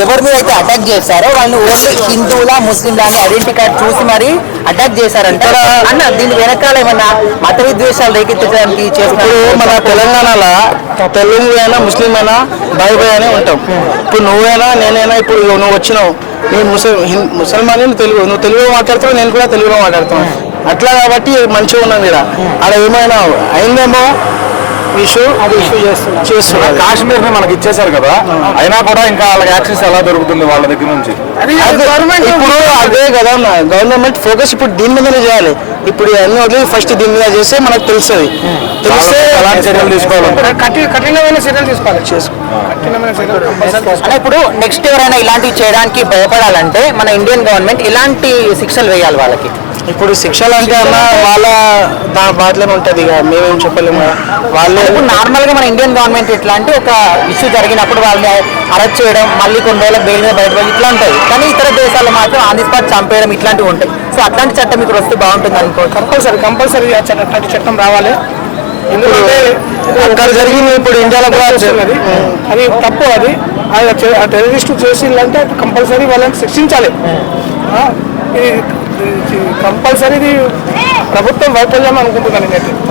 ఎవరి మీద అయితే అటాక్ చేశారో వాళ్ళు ఓన్లీ హిందువుల ముస్లింల అని ఐడెంటిటీ కార్డ్ చూసి మరి అటాక్ చేశారంట అన్న. దీని వెనకాల ఏమన్నా మత విద్వేషాలు రేకెత్తడానికి చేస్తారు? మన తెలంగాణలో తెలుగు అయినా ముస్లిం అయినా బాయ్ బాయ్ అనే ఉంటాం. ఇప్పుడు నువ్వైనా నేనైనా ఇప్పుడు నువ్వు వచ్చినావు, నేను ముసల్మాన్ నువ్వు తెలుగులో మాట్లాడుతున్నావు, నేను కూడా తెలుగులో మాట్లాడుతున్నాను. అట్లా కాబట్టి మంచిగా ఉన్నాం. ఇక్కడ అలా ఏమైనా అయిందేమో ఇష్యూ చేస్తున్నారు. కాశ్మీర్ ని మనకి ఇచ్చేసారు కదా, అయినా కూడా ఇంకా వాళ్ళకి యాక్సెస్ ఎలా దొరుకుతుంది వాళ్ళ దగ్గర నుంచి? ఇప్పుడు అదే కదా గవర్నమెంట్ ఫోకస్ ఇప్పుడు దీని మీదనే చేయాలి. ఇప్పుడు అన్ని వదిలి ఫస్ట్ దీని మీద చేస్తే మనకు తెలుస్తుంది. తెలిస్తే ఎలాంటి చర్యలు తీసుకోవాలంటారు? కఠినమైన చర్యలు తీసుకోవాలి. అంటే ఇప్పుడు నెక్స్ట్ ఎవరైనా ఇలాంటివి చేయడానికి భయపడాలంటే మన ఇండియన్ గవర్నమెంట్ ఇలాంటి శిక్షలు వేయాలి వాళ్ళకి. ఇప్పుడు శిక్షలు అంటే అన్న వాళ్ళ బాటలోనే ఉంటుంది. ఇక మేమేం చెప్పలేము కదా. వాళ్ళే ఇప్పుడు నార్మల్ గా మన ఇండియన్ గవర్నమెంట్ ఎట్లా అంటే ఒక ఇష్యూ జరిగినప్పుడు వాళ్ళని అరెస్ట్ చేయడం, మళ్ళీ కొన్ని రోజులకు బెయిల్ మీద బయటపడి ఇట్లా ఉంటుంది. కానీ ఇతర దేశాల్లో మాత్రం ఆన్ ది స్పాట్ చంపేయడం ఇట్లాంటివి ఉంటాయి. సో అట్లాంటి చట్టం ఇక్కడ వస్తే బాగుంటుంది అనుకో. కంపల్సరీ అట్లాంటి చట్టం రావాలి. ఎందుకంటే అక్కడ జరిగింది ఇప్పుడు ఇండియాలో కూడా అది తప్పు. అది టెర్రరిస్టు చేసిందంటే కంపల్సరీ వాళ్ళని శిక్షించాలి. ఇది కంపల్సరీ ప్రభుత్వం వైఫల్యం అనుకుంటున్నాను నేనైతే.